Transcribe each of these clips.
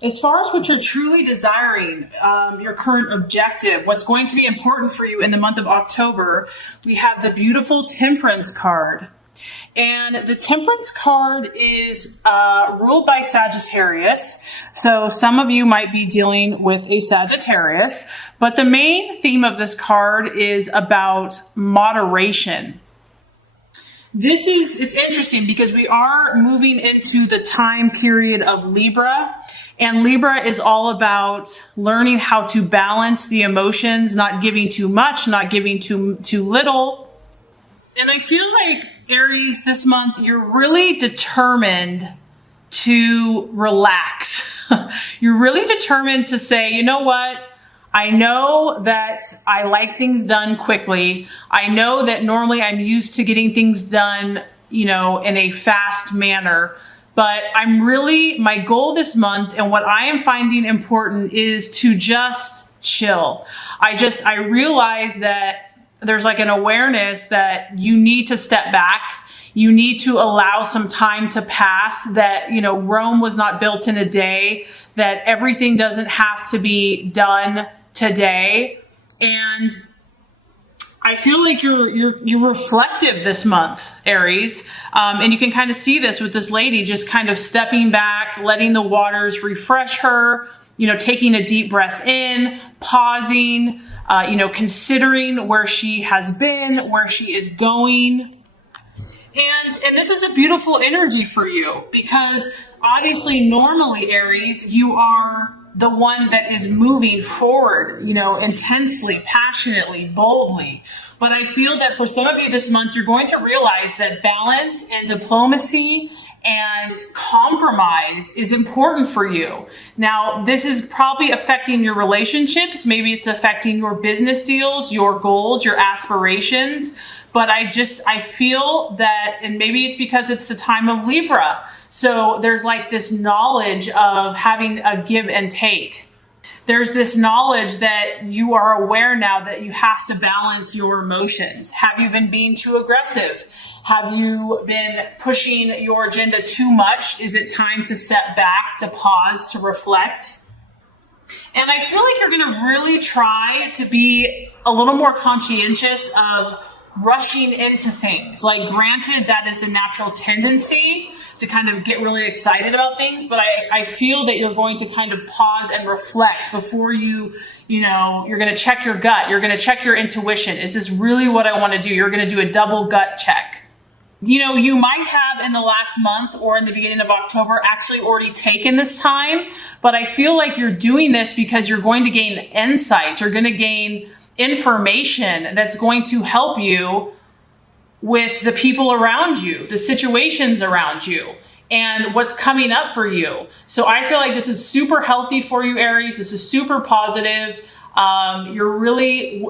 As far as what you're truly desiring, your current objective, what's going to be important for you in the month of October, we have the beautiful Temperance card. And the Temperance card is ruled by Sagittarius. So some of you might be dealing with a Sagittarius, but the main theme of this card is about moderation. It's interesting because we are moving into the time period of Libra, and Libra is all about learning how to balance the emotions, not giving too much, not giving too little. And I feel like Aries, this month, you're really determined to relax. You're really determined to say, you know what? I know that I like things done quickly. I know that normally I'm used to getting things done, in a fast manner. But my goal this month and what I am finding important is to just chill. I realize that there's like an awareness that you need to step back. You need to allow some time to pass, that, Rome was not built in a day, that everything doesn't have to be done today. And I feel like you're reflective this month, Aries. And you can kind of see this with this lady just kind of stepping back, letting the waters refresh her, taking a deep breath in, pausing, considering where she has been, where she is going. And this is a beautiful energy for you because obviously normally, Aries, you are the one that is moving forward, intensely, passionately, boldly. But I feel that for some of you this month, you're going to realize that balance and diplomacy and compromise is important for you. Now, this is probably affecting your relationships. Maybe it's affecting your business deals, your goals, your aspirations. But I feel that, and maybe it's because it's the time of Libra. So there's like this knowledge of having a give and take. There's this knowledge that you are aware now that you have to balance your emotions. Have you been being too aggressive? Have you been pushing your agenda too much? Is it time to step back, to pause, to reflect? And I feel like you're going to really try to be a little more conscientious of rushing into things. Like, granted, that is the natural tendency to kind of get really excited about things, but I feel that you're going to kind of pause and reflect before you're going to check your gut. You're going to check your intuition. Is this really what I want to do? You're going to do a double gut check. You might have in the last month or in the beginning of October actually already taken this time, but I feel like you're doing this because you're going to gain insights. You're going to gain information that's going to help you with the people around you, the situations around you, and what's coming up for you. So I feel like this is super healthy for you, Aries. This is super positive.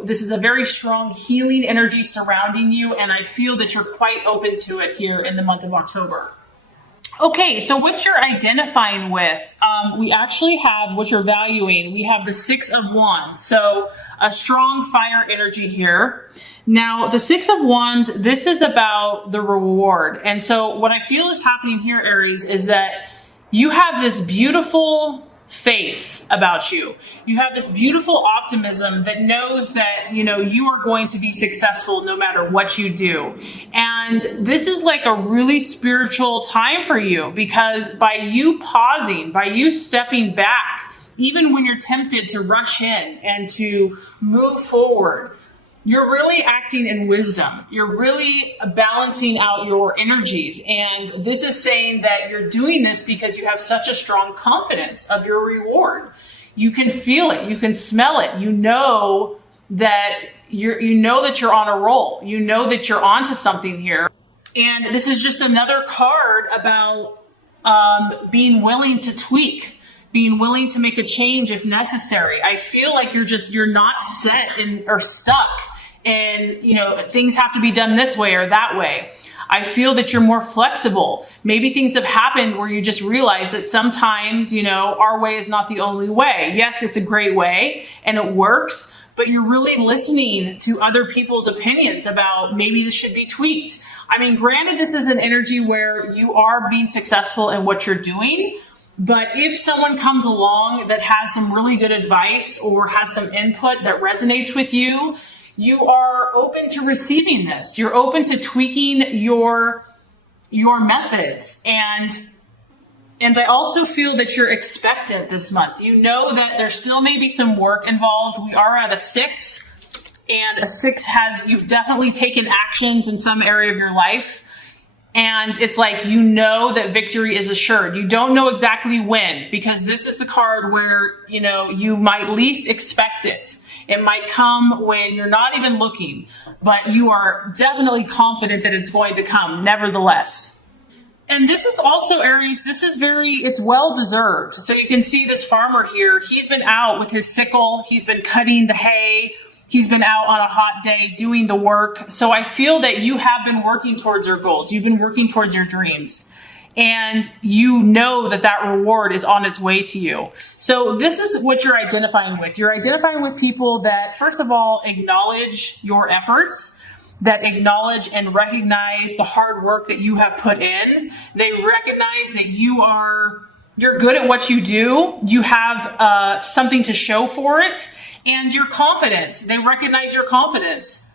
This is a very strong healing energy surrounding you, and I feel that you're quite open to it here in the month of October. Okay, so what you're identifying with, we actually have what you're valuing. We have the Six of Wands, so a strong fire energy here. Now, the Six of Wands, this is about the reward. And so what I feel is happening here, Aries, is that you have this beautiful faith about you. You have this beautiful optimism that knows that, you are going to be successful no matter what you do. And this is like a really spiritual time for you, because by you pausing, by you stepping back, even when you're tempted to rush in and to move forward, you're really acting in wisdom. You're really balancing out your energies. And this is saying that you're doing this because you have such a strong confidence of your reward. You can feel it. You can smell it. You know that you're on a roll. You know that you're onto something here. And this is just another card about being willing to tweak, being willing to make a change if necessary. I feel like you're not set or stuck and, things have to be done this way or that way. I feel that you're more flexible. Maybe things have happened where you just realize that sometimes, our way is not the only way. Yes, it's a great way and it works, but you're really listening to other people's opinions about maybe this should be tweaked. I mean, granted, this is an energy where you are being successful in what you're doing, But if someone comes along that has some really good advice or has some input that resonates with you, you are open to receiving this. You're open to tweaking your methods. And I also feel that you're expectant this month. You know that there still may be some work involved. We are at a 6, and a 6 you've definitely taken actions in some area of your life. And it's like, you know that victory is assured. You don't know exactly when, because this is the card where, you might least expect it. It might come when you're not even looking, but you are definitely confident that it's going to come nevertheless. And this is also, Aries, it's well deserved. So you can see this farmer here, he's been out with his sickle, he's been cutting the hay, he's been out on a hot day doing the work. So I feel that you have been working towards your goals. You've been working towards your dreams. And you know that reward is on its way to you. So this is what you're identifying with. You're identifying with people that, first of all, acknowledge your efforts, that acknowledge and recognize the hard work that you have put in. They recognize that you're good at what you do. You have something to show for it. And you're confident. They recognize your confidence.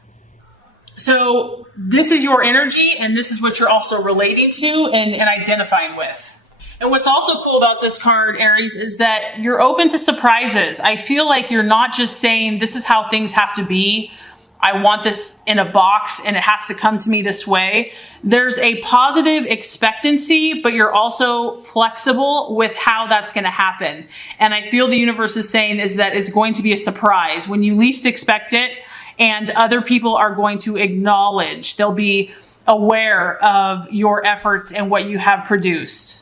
So this is your energy, and this is what you're also relating to and identifying with. And what's also cool about this card, Aries, is that you're open to surprises. I feel like you're not just saying, this is how things have to be. I want this in a box and it has to come to me this way. There's a positive expectancy, but you're also flexible with how that's going to happen. And I feel the universe is saying is that it's going to be a surprise when you least expect it, and other people are going to acknowledge. They'll be aware of your efforts and what you have produced.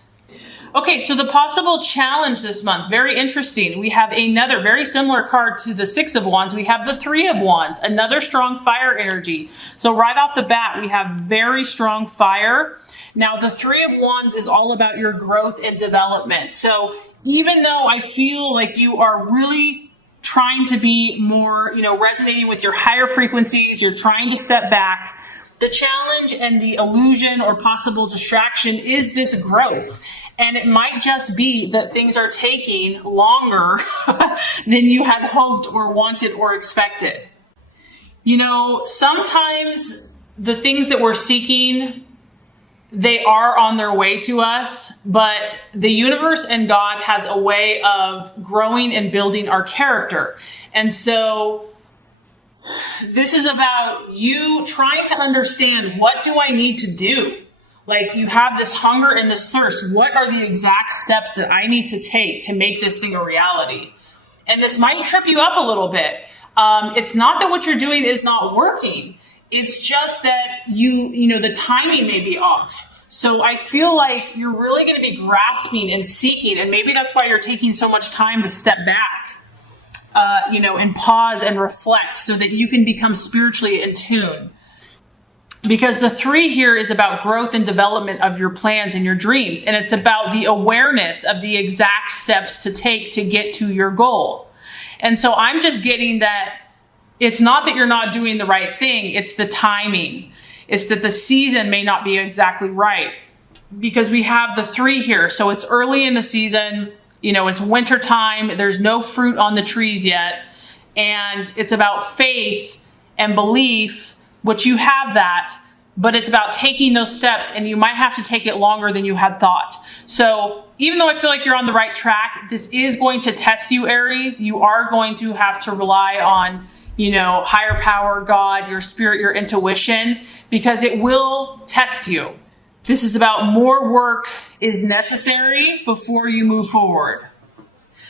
Okay, so the possible challenge this month, very interesting. We have another very similar card to the 6 of Wands. We have the 3 of Wands, another strong fire energy. So right off the bat, we have very strong fire. Now, the 3 of Wands is all about your growth and development. So even though I feel like you are really trying to be more, resonating with your higher frequencies, you're trying to step back, the challenge and the illusion or possible distraction is this growth. And it might just be that things are taking longer than you had hoped or wanted or expected. Sometimes the things that we're seeking, they are on their way to us, but the universe and God has a way of growing and building our character. And so this is about you trying to understand, what do I need to do? Like, you have this hunger and this thirst. What are the exact steps that I need to take to make this thing a reality? And this might trip you up a little bit. It's not that what you're doing is not working. It's just that the timing may be off. So I feel like you're really going to be grasping and seeking, and maybe that's why you're taking so much time to step back, and pause and reflect so that you can become spiritually in tune. Because the 3 here is about growth and development of your plans and your dreams. And it's about the awareness of the exact steps to take to get to your goal. And so I'm just getting that it's not that you're not doing the right thing. It's the timing. It's that the season may not be exactly right, because we have the 3 here. So it's early in the season. It's winter time. There's no fruit on the trees yet. And it's about faith and belief, which you have that, but it's about taking those steps, and you might have to take it longer than you had thought. So even though I feel like you're on the right track, this is going to test you, Aries. You are going to have to rely on, higher power, God, your spirit, your intuition, because it will test you. This is about more work is necessary before you move forward.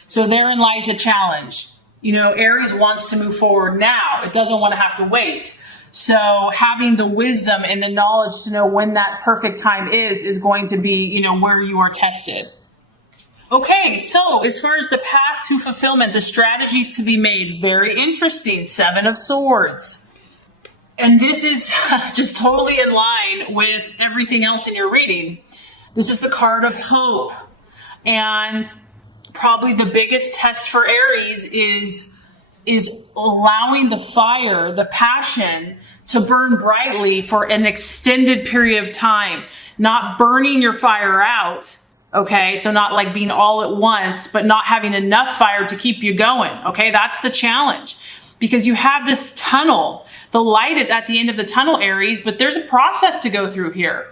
So therein lies the challenge. Aries wants to move forward now. It doesn't want to have to wait. So having the wisdom and the knowledge to know when that perfect time is going to be, where you are tested. Okay, so as far as the path to fulfillment, the strategies to be made, very interesting. 7 of Swords. And this is just totally in line with everything else in your reading. This is the card of hope. And probably the biggest test for Aries is allowing the fire, the passion, to burn brightly for an extended period of time, not burning your fire out, Okay. So not like being all at once, but not having enough fire to keep you going. Okay. That's the challenge, because you have this tunnel. The light is at the end of the tunnel, Aries, but there's a process to go through here.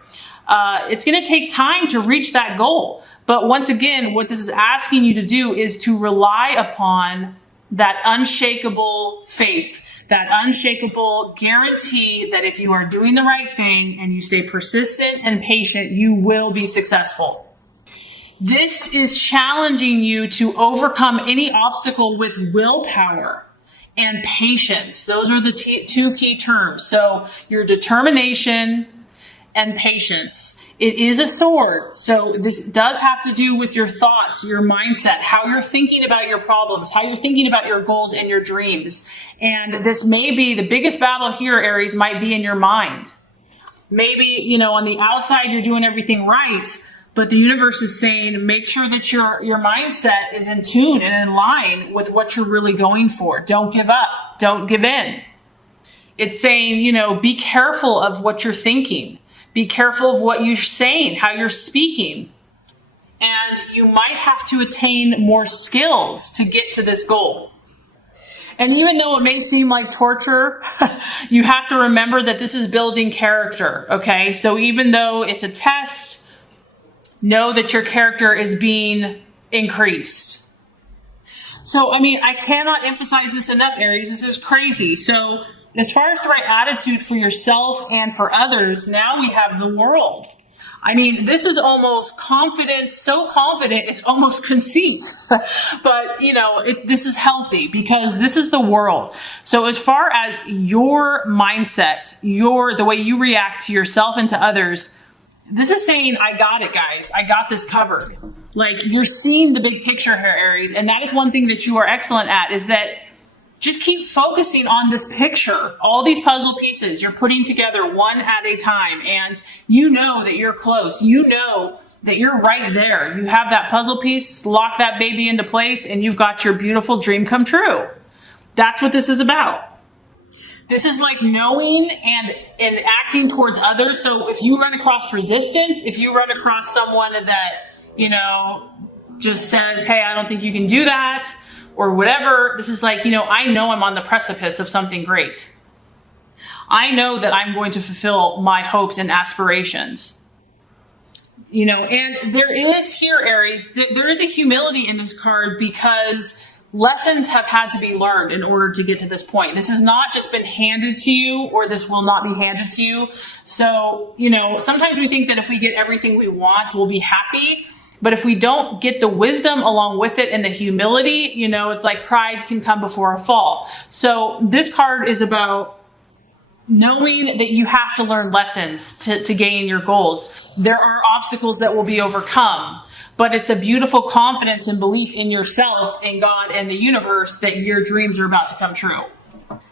It's going to take time to reach that goal. But once again, what this is asking you to do is to rely upon that unshakable faith, that unshakable guarantee that if you are doing the right thing and you stay persistent and patient, you will be successful. This is challenging you to overcome any obstacle with willpower and patience. Those are the two key terms. So your determination and patience. It is a sword. So this does have to do with your thoughts, your mindset, how you're thinking about your problems, how you're thinking about your goals and your dreams. And this may be the biggest battle here, Aries, might be in your mind. Maybe, on the outside, you're doing everything right, but the universe is saying, make sure that your mindset is in tune and in line with what you're really going for. Don't give up. Don't give in. It's saying, be careful of what you're thinking. Be careful of what you're saying, how you're speaking. And you might have to attain more skills to get to this goal. And even though it may seem like torture, you have to remember that this is building character, okay? So even though it's a test, know that your character is being increased. So, I cannot emphasize this enough, Aries. This is crazy. So as far as the right attitude for yourself and for others, now we have the world. This is almost confidence, so confident, it's almost conceit. But, this is healthy because this is the world. So as far as your mindset, the way you react to yourself and to others, this is saying, I got it, guys. I got this covered. Like, you're seeing the big picture here, Aries. And that is one thing that you are excellent at, is that just keep focusing on this picture, all these puzzle pieces you're putting together one at a time. And you know that you're close. You know that you're right there. You have that puzzle piece, lock that baby into place, and you've got your beautiful dream come true. That's what this is about. This is like knowing and acting towards others. So if you run across resistance, if you run across someone that, just says, hey, I don't think you can do that, or whatever, this is like, I know I'm on the precipice of something great. I know that I'm going to fulfill my hopes and aspirations. And there is here, Aries, there is a humility in this card, because lessons have had to be learned in order to get to this point. This has not just been handed to you, or this will not be handed to you. So, sometimes we think that if we get everything we want, we'll be happy. But if we don't get the wisdom along with it and the humility, it's like pride can come before a fall. So this card is about knowing that you have to learn lessons to gain your goals. There are obstacles that will be overcome, but it's a beautiful confidence and belief in yourself, in God, and the universe that your dreams are about to come true.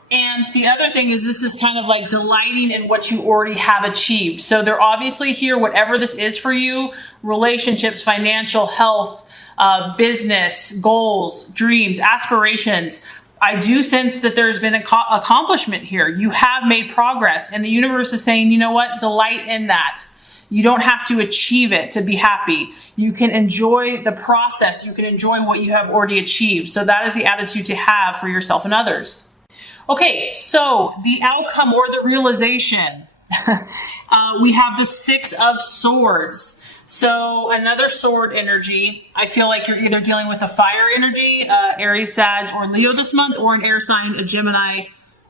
And the other thing is, this is kind of like delighting in what you already have achieved. So they're obviously here, whatever this is for you, relationships, financial, health, business, goals, dreams, aspirations. I do sense that there's been accomplishment here. You have made progress, and the universe is saying, you know what? Delight in that. You don't have to achieve it to be happy. You can enjoy the process. You can enjoy what you have already achieved. So that is the attitude to have for yourself and others. Okay, so the outcome or the realization, we have the Six of Swords. So another sword energy. I feel like you're either dealing with a fire energy, Aries, Sag, or Leo this month, or an air sign, a Gemini,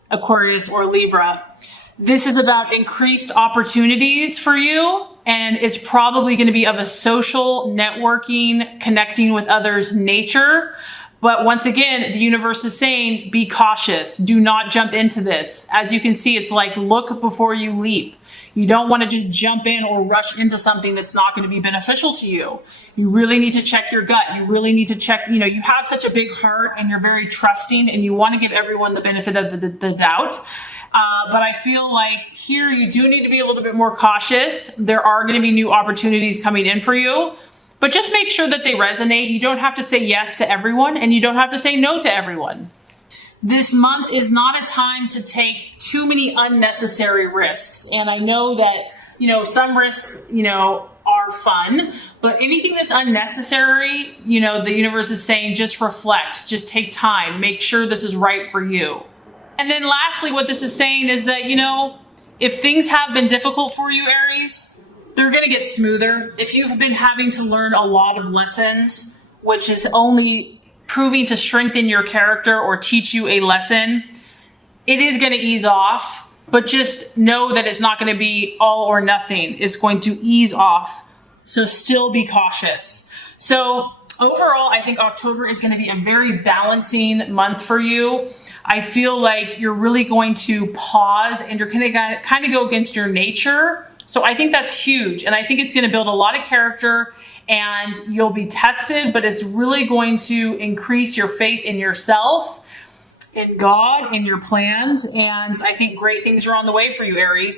Aquarius, or Libra. This is about increased opportunities for you, and it's probably going to be of a social, networking, connecting with others nature. But once again, the universe is saying, be cautious. Do not jump into this. As you can see, it's like, look before you leap. You don't want to just jump in or rush into something that's not going to be beneficial to you. You really need to check your gut. You really need to check, you have such a big heart and you're very trusting and you want to give everyone the benefit of the doubt. But I feel like here you do need to be a little bit more cautious. There are going to be new opportunities coming in for you. But just make sure that they resonate. You don't have to say yes to everyone, and you don't have to say no to everyone. This month is not a time to take too many unnecessary risks. And I know that, some risks, are are fun, but anything that's unnecessary, you know, the universe is saying just reflect, just take time, make sure this is right for you. And then lastly, what this is saying is that, you know, if things have been difficult for you, Aries, they're going to get smoother. If you've been having to learn a lot of lessons, which is only proving to strengthen your character or teach you a lesson, it is going to ease off, but just know that it's not going to be all or nothing. It's going to ease off. So still be cautious. So overall, I think October is going to be a very balancing month for you. I feel like you're really going to pause and you're going to kind of go against your nature. So I think that's huge. And I think it's going to build a lot of character and you'll be tested, but it's really going to increase your faith in yourself, in God, in your plans. And I think great things are on the way for you, Aries.